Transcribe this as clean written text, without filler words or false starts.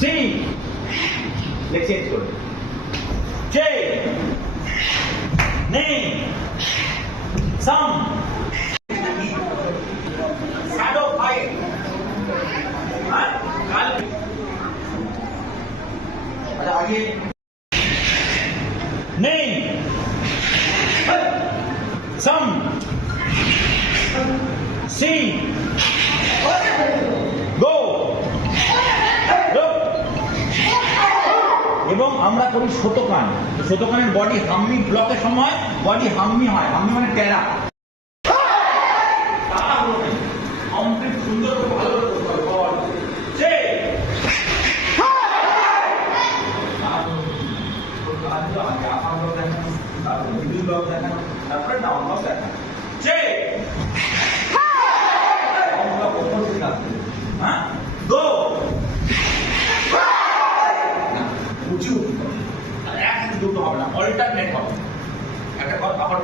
C change করে J name some shadow fight अच्छा आगे नेम सम सी গো এবং আমরা করি শতকান। শতকানের বডি হাম্মি ব্লকের সময় বডি হাম্মি হয়। হাম্মি মানে টেরা। সুন্দর করে ভালো উঁচু এক দুটো হবে না, অল্টারনেট হবে। একটা আবার